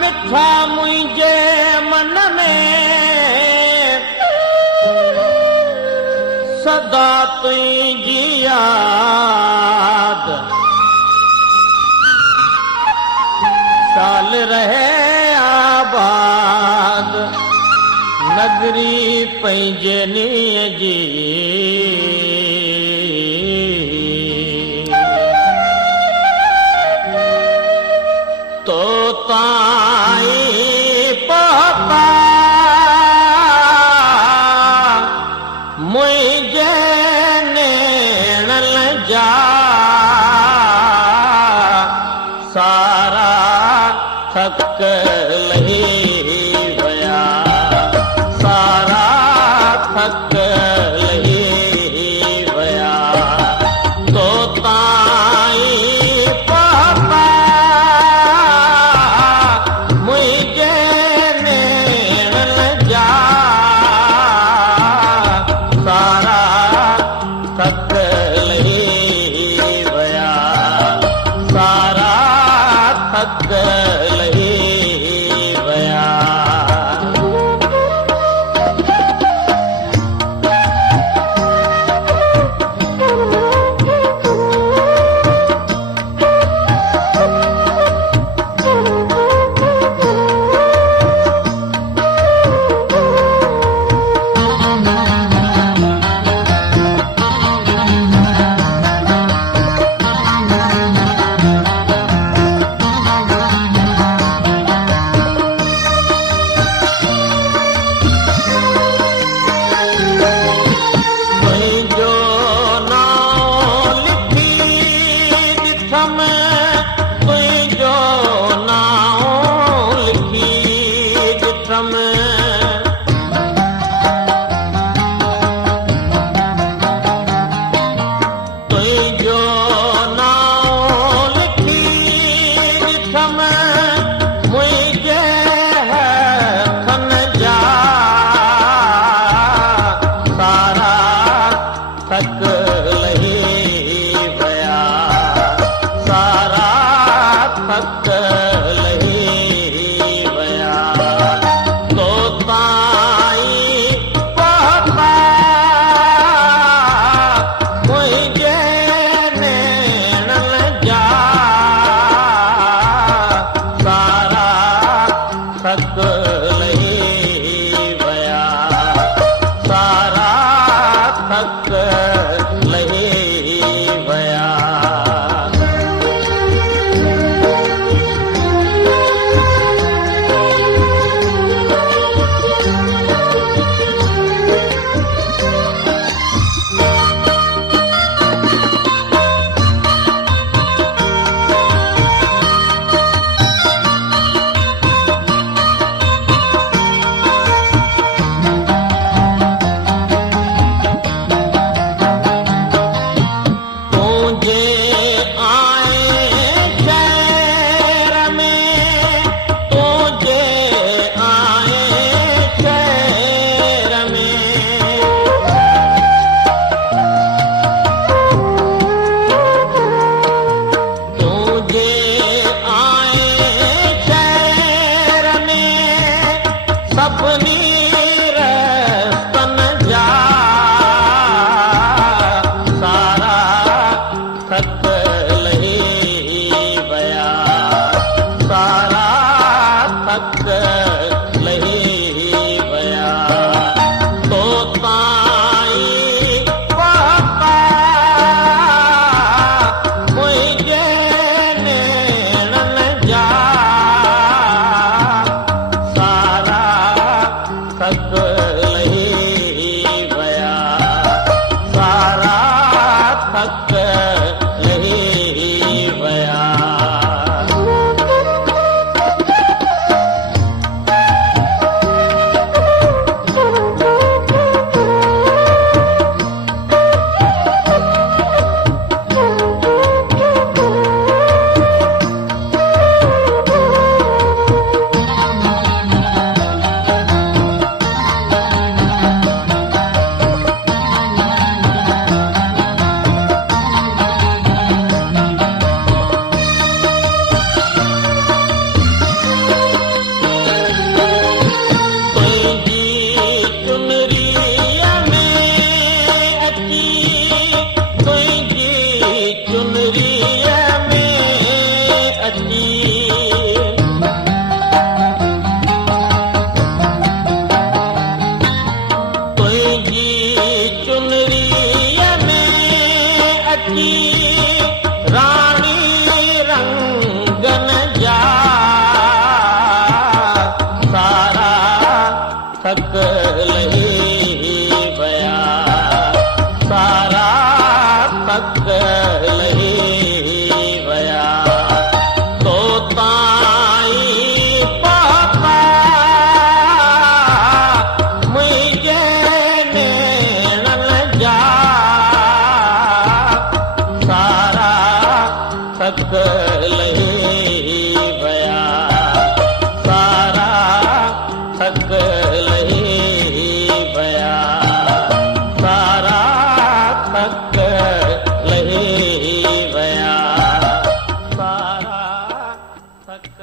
मिठा मुंहिंजे मन में सदा तुंहिंजी याद साल रहे आबाद नगरी पंहिंजे नीअ जी तो ताई पता मुंहिंजे नेणल जा सारा थक लही विया सारा थक लही विया तो ताई पता मुंहिंजे नेणल जा सारा थक लही विया सारा थक लही विया थक लही विया सारा थक लही विया तो ताई पता मुंहिंजे नेणल जा सारा थक लही विया सारा थक लही विया थक लही विया सारा थक लही विया सारा थक लही विया सारा थक